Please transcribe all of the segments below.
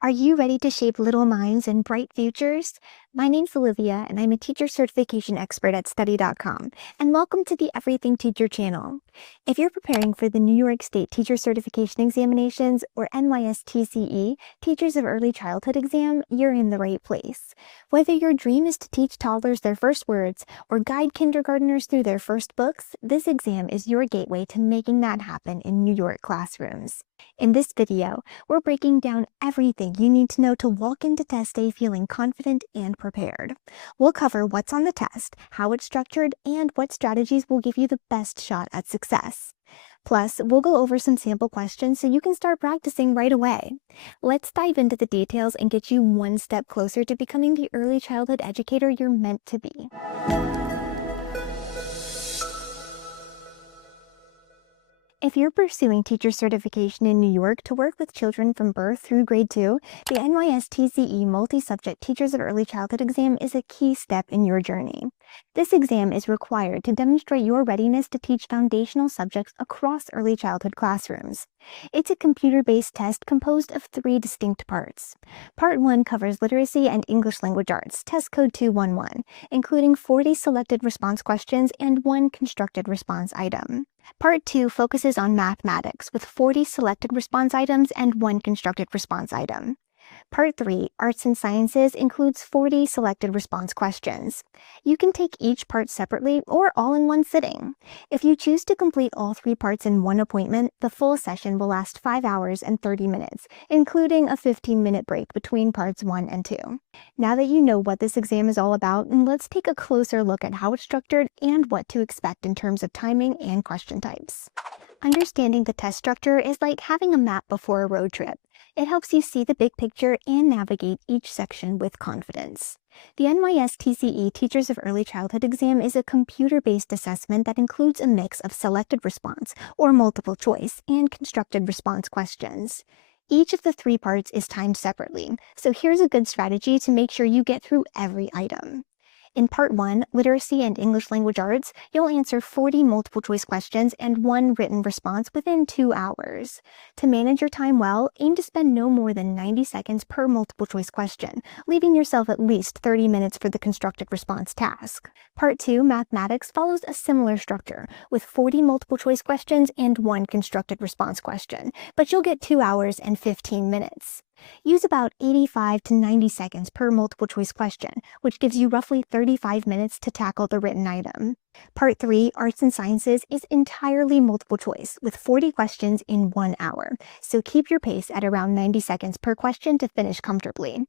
Are you ready to shape little minds and bright futures? My name's Olivia, and I'm a teacher certification expert at study.com. And welcome to the Everything Teacher channel. If you're preparing for the New York State Teacher Certification Examinations or NYSTCE Teachers of Early Childhood exam, you're in the right place. Whether your dream is to teach toddlers their first words or guide kindergartners through their first books, this exam is your gateway to making that happen in New York classrooms. In this video, we're breaking down everything you need to know to walk into test day feeling confident and prepared. We'll cover what's on the test, how it's structured, and what strategies will give you the best shot at success. Plus, we'll go over some sample questions so you can start practicing right away. Let's dive into the details and get you one step closer to becoming the early childhood educator you're meant to be. If you're pursuing teacher certification in New York to work with children from birth through grade 2, the NYSTCE Multi-Subject Teachers of Early Childhood exam is a key step in your journey. This exam is required to demonstrate your readiness to teach foundational subjects across early childhood classrooms. It's a computer-based test composed of 3 distinct parts. Part 1 covers literacy and English language arts, test code 211, including 40 selected response questions and 1 constructed response item. Part 2 focuses on mathematics with 40 selected response items and 1 constructed response item. Part 3, Arts and Sciences, includes 40 selected response questions. You can take each part separately or all in one sitting. If you choose to complete all 3 parts in one appointment, the full session will last 5 hours and 30 minutes, including a 15-minute break between parts 1 and 2. Now that you know what this exam is all about, let's take a closer look at how it's structured and what to expect in terms of timing and question types. Understanding the test structure is like having a map before a road trip. It helps you see the big picture and navigate each section with confidence. The NYSTCE Teachers of Early Childhood exam is a computer-based assessment that includes a mix of selected response, or multiple choice, and constructed response questions. Each of the 3 parts is timed separately, so here's a good strategy to make sure you get through every item. In Part 1, Literacy and English Language Arts, you'll answer 40 multiple-choice questions and 1 written response within 2 hours. To manage your time well, aim to spend no more than 90 seconds per multiple-choice question, leaving yourself at least 30 minutes for the constructed response task. Part 2, Mathematics, follows a similar structure, with 40 multiple-choice questions and 1 constructed response question, but you'll get 2 hours and 15 minutes. Use about 85 to 90 seconds per multiple-choice question, which gives you roughly 35 minutes to tackle the written item. Part 3, Arts and Sciences, is entirely multiple choice, with 40 questions in 1 hour, so keep your pace at around 90 seconds per question to finish comfortably.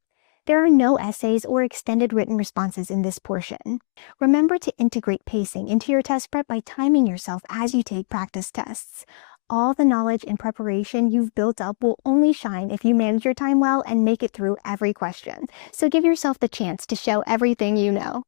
There are no essays or extended written responses in this portion. Remember to integrate pacing into your test prep by timing yourself as you take practice tests. All the knowledge and preparation you've built up will only shine if you manage your time well and make it through every question, so give yourself the chance to show everything you know.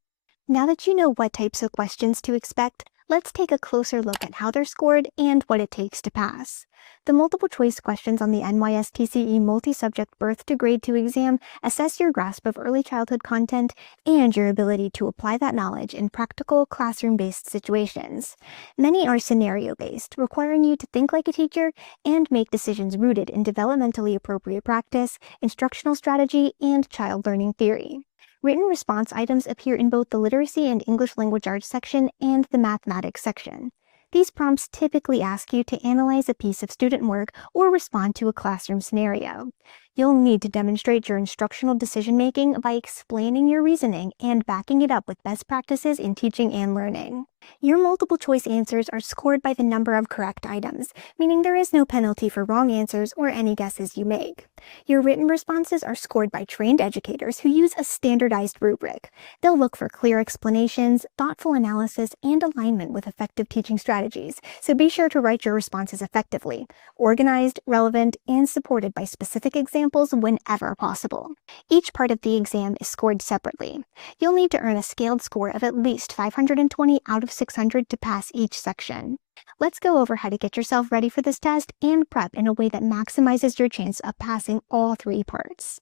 Now that you know what types of questions to expect, let's take a closer look at how they're scored and what it takes to pass. The multiple-choice questions on the NYSTCE Multi-Subject Birth to Grade 2 exam assess your grasp of early childhood content and your ability to apply that knowledge in practical, classroom-based situations. Many are scenario-based, requiring you to think like a teacher and make decisions rooted in developmentally appropriate practice, instructional strategy, and child learning theory. Written response items appear in both the Literacy and English Language Arts section and the Mathematics section. These prompts typically ask you to analyze a piece of student work or respond to a classroom scenario. You'll need to demonstrate your instructional decision-making by explaining your reasoning and backing it up with best practices in teaching and learning. Your multiple-choice answers are scored by the number of correct items, meaning there is no penalty for wrong answers or any guesses you make. Your written responses are scored by trained educators who use a standardized rubric. They'll look for clear explanations, thoughtful analysis, and alignment with effective teaching strategies, so be sure to write your responses effectively, organized, relevant, and supported by specific examples whenever possible. Each part of the exam is scored separately. You'll need to earn a scaled score of at least 520 out of 600 to pass each section. Let's go over how to get yourself ready for this test and prep in a way that maximizes your chance of passing all 3 parts.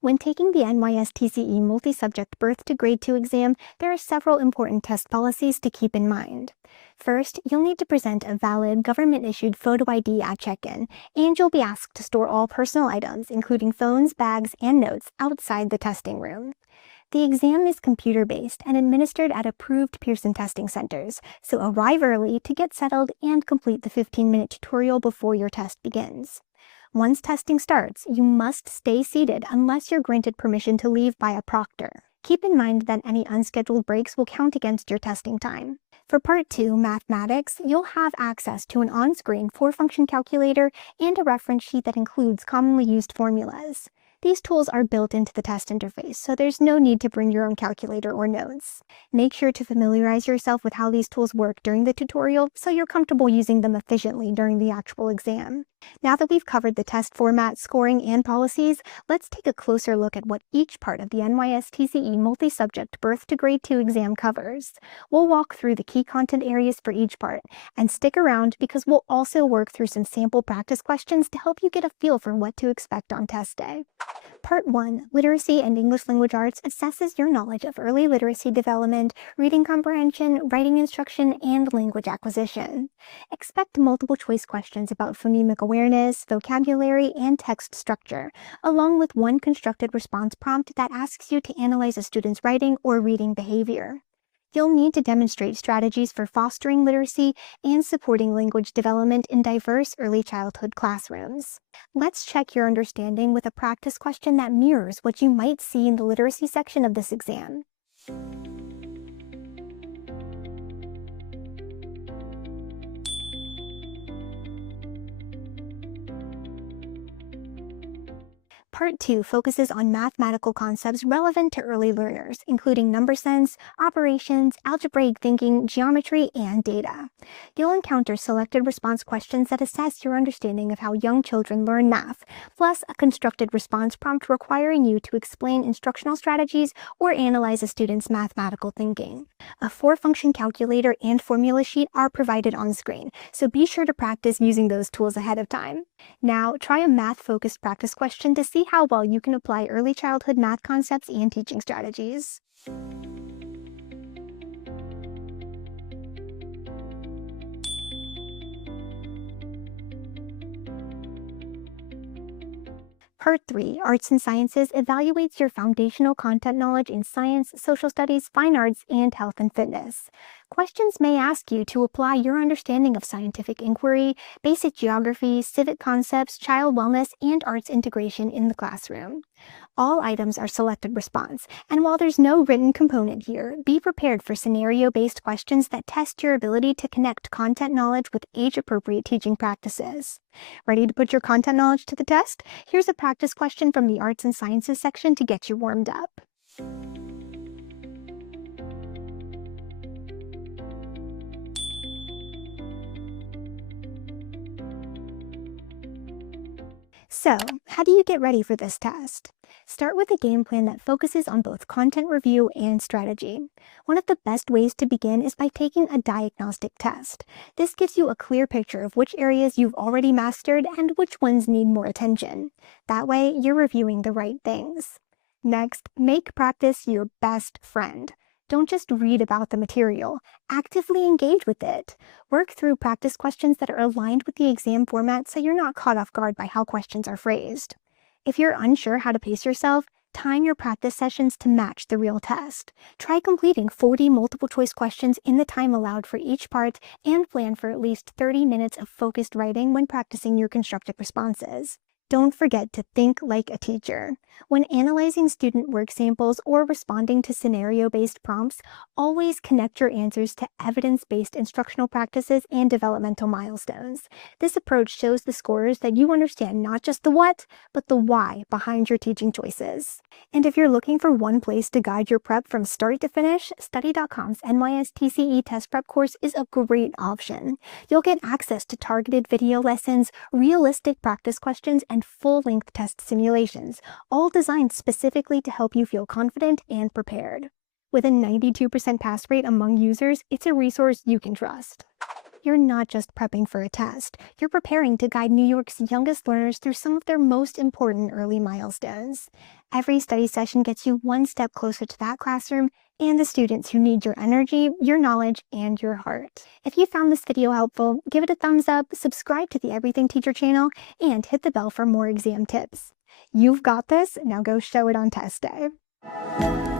When taking the NYSTCE Multi-Subject Birth to Grade 2 exam, there are several important test policies to keep in mind. First, you'll need to present a valid government-issued photo ID at check-in, and you'll be asked to store all personal items, including phones, bags, and notes, outside the testing room. The exam is computer-based and administered at approved Pearson testing centers, so arrive early to get settled and complete the 15-minute tutorial before your test begins. Once testing starts, you must stay seated unless you're granted permission to leave by a proctor. Keep in mind that any unscheduled breaks will count against your testing time. For Part 2, Mathematics, you'll have access to an on-screen 4-function calculator and a reference sheet that includes commonly used formulas. These tools are built into the test interface, so there's no need to bring your own calculator or notes. Make sure to familiarize yourself with how these tools work during the tutorial so you're comfortable using them efficiently during the actual exam. Now that we've covered the test format, scoring, and policies, let's take a closer look at what each part of the NYSTCE Multi-Subject Birth to Grade 2 exam covers. We'll walk through the key content areas for each part, and stick around because we'll also work through some sample practice questions to help you get a feel for what to expect on test day. Part 1, Literacy and English Language Arts, assesses your knowledge of early literacy development, reading comprehension, writing instruction, and language acquisition. Expect multiple choice questions about phonemic awareness, vocabulary, and text structure, along with one constructed response prompt that asks you to analyze a student's writing or reading behavior. You'll need to demonstrate strategies for fostering literacy and supporting language development in diverse early childhood classrooms. Let's check your understanding with a practice question that mirrors what you might see in the literacy section of this exam. Part 2 focuses on mathematical concepts relevant to early learners, including number sense, operations, algebraic thinking, geometry, and data. You'll encounter selected response questions that assess your understanding of how young children learn math, plus a constructed response prompt requiring you to explain instructional strategies or analyze a student's mathematical thinking. A 4-function calculator and formula sheet are provided on screen, so be sure to practice using those tools ahead of time. Now, try a math-focused practice question to see how well you can apply early childhood math concepts and teaching strategies. Part 3, Arts and Sciences, evaluates your foundational content knowledge in science, social studies, fine arts, and health and fitness. Questions may ask you to apply your understanding of scientific inquiry, basic geography, civic concepts, child wellness, and arts integration in the classroom. All items are selected response, and while there's no written component here, be prepared for scenario-based questions that test your ability to connect content knowledge with age-appropriate teaching practices. Ready to put your content knowledge to the test? Here's a practice question from the Arts and Sciences section to get you warmed up. So, how do you get ready for this test? Start with a game plan that focuses on both content review and strategy. One of the best ways to begin is by taking a diagnostic test. This gives you a clear picture of which areas you've already mastered and which ones need more attention. That way, you're reviewing the right things. Next, make practice your best friend. Don't just read about the material, actively engage with it. Work through practice questions that are aligned with the exam format so you're not caught off guard by how questions are phrased. If you're unsure how to pace yourself, time your practice sessions to match the real test. Try completing 40 multiple-choice questions in the time allowed for each part and plan for at least 30 minutes of focused writing when practicing your constructive responses. Don't forget to think like a teacher. When analyzing student work samples or responding to scenario-based prompts, always connect your answers to evidence-based instructional practices and developmental milestones. This approach shows the scorers that you understand not just the what, but the why behind your teaching choices. And if you're looking for one place to guide your prep from start to finish, Study.com's NYSTCE Test Prep course is a great option. You'll get access to targeted video lessons, realistic practice questions, and full-length test simulations, all designed specifically to help you feel confident and prepared. With a 92% pass rate among users, it's a resource you can trust. You're not just prepping for a test, you're preparing to guide New York's youngest learners through some of their most important early milestones. Every study session gets you one step closer to that classroom and the students who need your energy, your knowledge, and your heart. If you found this video helpful, give it a thumbs up, subscribe to the Everything Teacher channel, and hit the bell for more exam tips. You've got this, now go show it on test day.